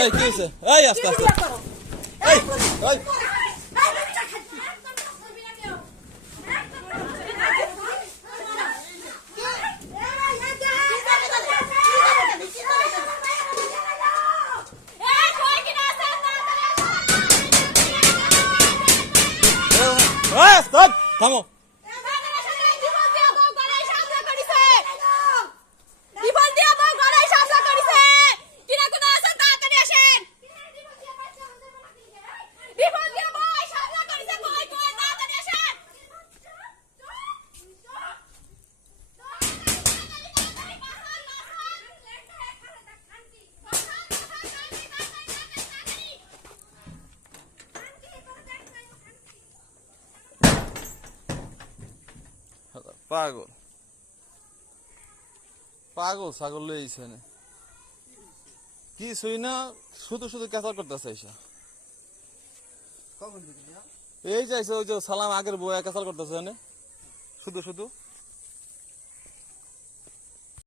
এই কি হইছে এই আস্তে আস্তে এই এই স্টপ থামো পাগল পাগল ছাগল লইছে না কি শুই না শুধু শুধু কেঁচাল করতেছে এসে এই যাইছে ওই যে সালাম আগের বইয়া কেঁচাল করতেছে শুধু শুধু